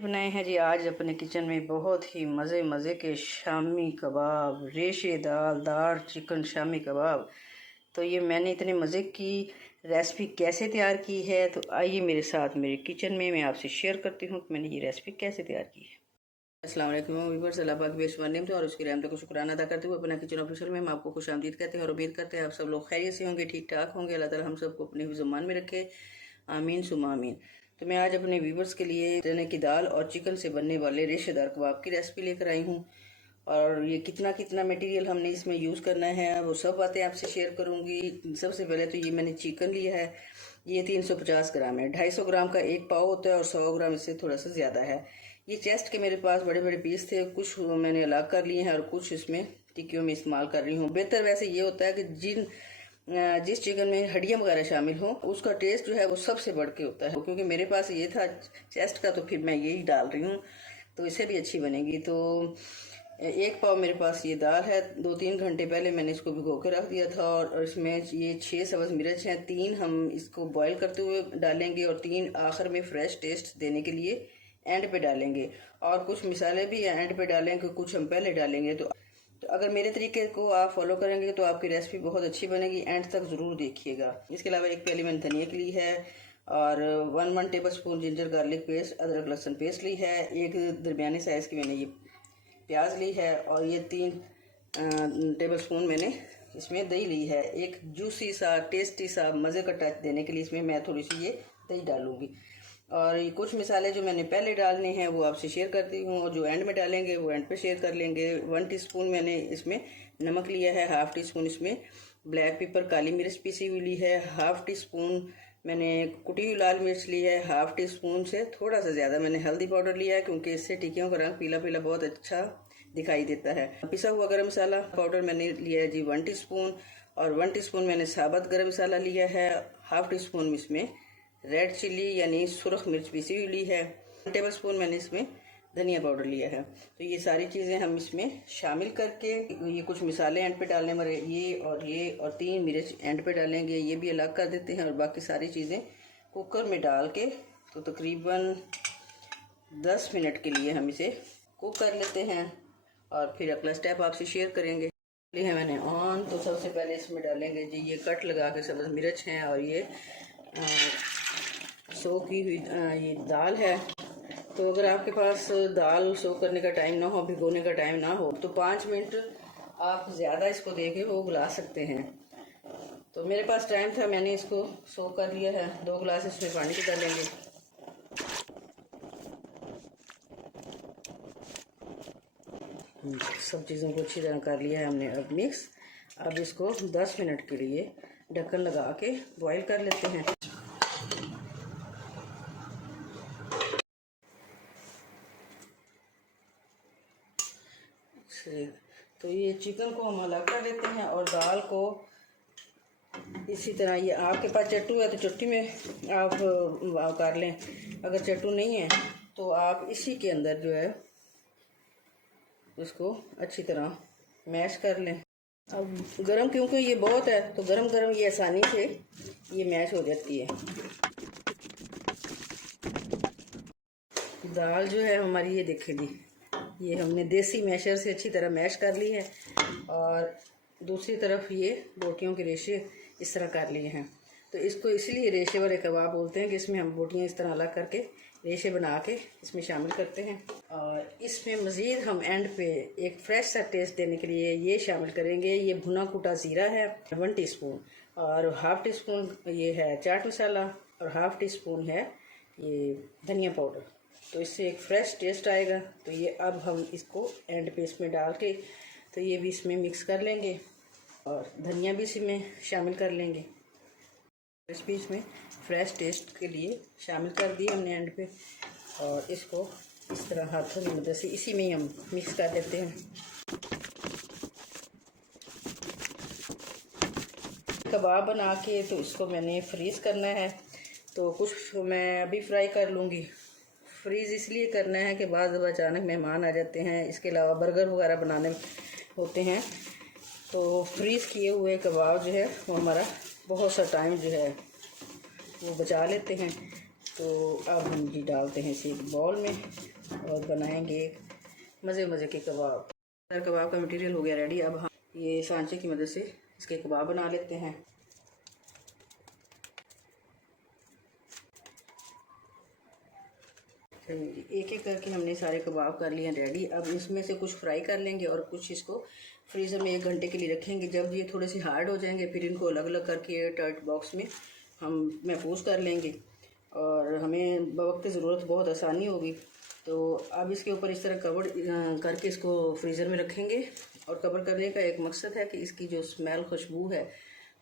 बनाए हैं जी आज अपने किचन में बहुत ही मज़े के शामी कबाब, रेशेदार चिकन शामी कबाब। तो ये मैंने इतने मज़े की रेसिपी कैसे तैयार की है, तो आइए मेरे साथ मेरे किचन में मैं आपसे शेयर करती हूँ कि मैंने ये रेसिपी कैसे तैयार की है। अस्सलाम वालेकुम व्यूअर्स, अल्लाह पाक बेशुमार नेमत और उसकी रहमत को शुक्राना अदा करते हुए अपना किचन ऑफिशियल में हम आपको खुशामदीद कहते हैं और उम्मीद करते हैं आप सब लोग खैरियत से होंगे, ठीक ठाक होंगे। अल्लाह ताला हम सबको अपने हिफ्ज़-ओ-मान में रखे, आमीन सुम्मा आमीन। तो मैं आज अपने व्यूअर्स के लिए चने की दाल और चिकन से बनने वाले रेशेदार कबाब की रेसिपी लेकर आई हूँ। और ये कितना कितना मटेरियल हमने इसमें यूज़ करना है वो सब बातें आपसे शेयर करूँगी। सबसे पहले तो ये मैंने चिकन लिया है, ये 350 ग्राम है। 250 ग्राम का एक पाव होता है और 100 ग्राम इससे थोड़ा सा ज़्यादा है। ये चेस्ट के मेरे पास बड़े बड़े पीस थे, कुछ मैंने अलग कर लिए हैं और कुछ इसमें टिक्कियों में इस्तेमाल कर रही हूँ। बेहतर वैसे ये होता है कि जिस चिकन में हड्डियाँ वगैरह शामिल हों उसका टेस्ट जो है वो सबसे बढ़ के होता है। क्योंकि मेरे पास ये था चेस्ट का, तो फिर मैं यही डाल रही हूँ, तो इससे भी अच्छी बनेगी। तो एक पाव मेरे पास ये दाल है। 2-3 घंटे पहले मैंने इसको भिगो के रख दिया था और इसमें ये 6 सब्ज़ मिर्च हैं। 3 हम इसको बॉईल करते हुए डालेंगे और 3 आखिर में फ्रेश टेस्ट देने के लिए एंड पे डालेंगे। और कुछ मसाले भी एंड पे डालेंगे, कुछ हम पहले डालेंगे। तो अगर मेरे तरीके को आप फॉलो करेंगे तो आपकी रेसिपी बहुत अच्छी बनेगी, एंड तक ज़रूर देखिएगा। इसके अलावा एक प्याली मैंने धनिया की ली है और 1 table spoon ginger garlic paste, अदरक लहसुन पेस्ट ली है। एक दरमियानी साइज़ की मैंने ये प्याज ली है और ये 3 टेबल स्पून मैंने इसमें दही ली है। एक जूसी सा टेस्टी सा मज़े का टच देने के लिए इसमें मैं थोड़ी सी ये दही डालूँगी। और ये कुछ मसाले जो मैंने पहले डालने हैं वो आपसे शेयर करती हूँ और जो एंड में डालेंगे वो एंड पे शेयर कर लेंगे। 1 टीस्पून मैंने इसमें नमक लिया है, 1/2 टीस्पून इसमें ब्लैक पेपर काली मिर्च पीसी हुई ली है, 1/2 टीस्पून मैंने कुटी हुई लाल मिर्च ली है, 1/2 टीस्पून से थोड़ा सा ज़्यादा मैंने हल्दी पाउडर लिया है क्योंकि इससे टिक्कियों का रंग पीला पीला बहुत अच्छा दिखाई देता है। पिसा हुआ गरम मसाला पाउडर मैंने लिया है जी 1 टीस्पून और 1 टीस्पून मैंने साबुत गरम मसाला लिया है। 1/2 टीस्पून इसमें रेड चिल्ली यानी सुरख मिर्च पीसी हुई ली है। 1 टेबल स्पून मैंने इसमें धनिया पाउडर लिया है। तो ये सारी चीज़ें हम इसमें शामिल करके, ये कुछ मिसाले एंड पे डालने वाले ये और 3 मिर्च एंड पे डालेंगे, ये भी अलग कर देते हैं। और बाकी सारी चीज़ें कुकर में डाल के तो तकरीबन 10 मिनट के लिए हम इसे कुक कर लेते हैं और फिर अगला स्टेप आपसे शेयर करेंगे। है मैंने ऑन, तो सबसे पहले इसमें डालेंगे जी ये कट लगा के सब्ज़ मिर्च हैं और ये सो की हुई ये दाल है। तो अगर आपके पास दाल सो करने का टाइम ना हो, भिगोने का टाइम ना हो, तो 5 मिनट आप ज़्यादा इसको दे के वो उबला सकते हैं। तो मेरे पास टाइम था, मैंने इसको सो कर लिया है। 2 गिलास इसमें पानी के डालेंगे। सब चीज़ों को अच्छी तरह कर लिया है हमने अब मिक्स। अब इसको 10 मिनट के लिए ढक्कन लगा के बॉईल कर लेते हैं। तो ये चिकन को हम अलग कर लेते हैं और दाल को इसी तरह, ये आपके पास चट्टू है तो चट्टी में आप कर लें, अगर चट्टू नहीं है तो आप इसी के अंदर जो है इसको अच्छी तरह मैश कर लें। अब गरम, क्योंकि ये बहुत है तो गरम गरम ये आसानी से ये मैश हो जाती है। दाल जो है हमारी ये देखें जी, ये हमने देसी मैशर से अच्छी तरह मैश कर ली है और दूसरी तरफ ये बोटियों के रेशे इस तरह कर लिए हैं। तो इसको इसलिए रेशे वाले कबाब बोलते हैं कि इसमें हम बोटियाँ इस तरह अलग करके रेशे बना के इसमें शामिल करते हैं। और इसमें मज़ीद हम एंड पे एक फ्रेश सा टेस्ट देने के लिए ये शामिल करेंगे, ये भुना कुटा ज़ीरा है 1 टीस्पून और 1/2 टीस्पून ये है चाट मसाला और 1/2 टीस्पून है ये धनिया पाउडर। तो इससे एक फ़्रेश टेस्ट आएगा। तो ये अब हम इसको एंड पे इसमें डाल के तो ये भी इसमें मिक्स कर लेंगे और धनिया भी इसमें शामिल कर लेंगे। रेसिपी इसमें फ्रेश टेस्ट के लिए शामिल कर दी हमने एंड पे और इसको इस तरह हाथों की मदद से इसी में ही हम मिक्स कर देते हैं। कबाब बना के तो इसको मैंने फ्रीज़ करना है, तो कुछ मैं अभी फ्राई कर लूँगी। फ्रीज़ इसलिए करना है कि बाद अचानक मेहमान आ जाते हैं, इसके अलावा बर्गर वगैरह बनाने होते हैं, तो फ्रीज़ किए हुए कबाब जो है वो हमारा बहुत सा टाइम जो है वो बचा लेते हैं। तो अब हम जी डालते हैं इसे एक बाउल में और बनाएंगे मज़े मज़े के कबाब। कबाब का मटेरियल हो गया रेडी। अब हम ये सांचे की मदद से इसके कबाब बना लेते हैं। एक एक करके हमने सारे कबाब कर लिए हैं रेडी। अब इसमें से कुछ फ्राई कर लेंगे और कुछ इसको फ्रीज़र में 1 घंटे के लिए रखेंगे। जब ये थोड़े से हार्ड हो जाएंगे फिर इनको अलग अलग करके एयर टाइट बॉक्स में हम महफूज कर लेंगे और हमें वक्त ज़रूरत बहुत आसानी होगी। तो अब इसके ऊपर इस तरह कवर करके इसको फ्रीज़र में रखेंगे। और कवर करने का एक मकसद है कि इसकी जो स्मेल खुशबू है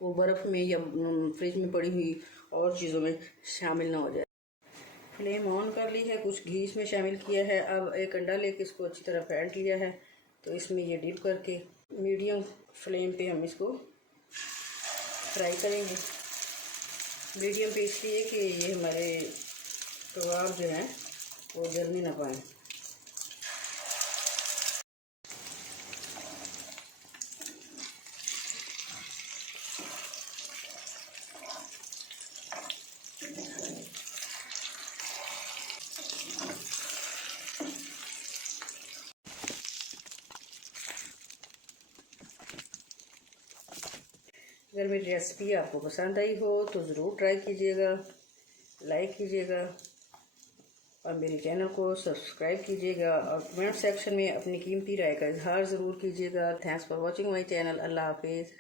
वो बर्फ़ में या फ्रिज में पड़ी हुई और चीज़ों में शामिल ना हो जाए। फ्लेम ऑन कर ली है, कुछ घी इसमें शामिल किया है। अब एक अंडा लेके इसको अच्छी तरह फेंट लिया है। तो इसमें ये डिप करके मीडियम फ्लेम पे हम इसको फ्राई करेंगे। मीडियम पे इसलिए कि ये हमारे कबाब जो हैं वो जलने ना पाएँ। अगर मेरी रेसिपी आपको पसंद आई हो तो ज़रूर ट्राई कीजिएगा, लाइक कीजिएगा और मेरे चैनल को सब्सक्राइब कीजिएगा और कमेंट सेक्शन में अपनी कीमती राय का इजहार ज़रूर कीजिएगा। Thanks for watching my channel. अल्लाह हाफिज़।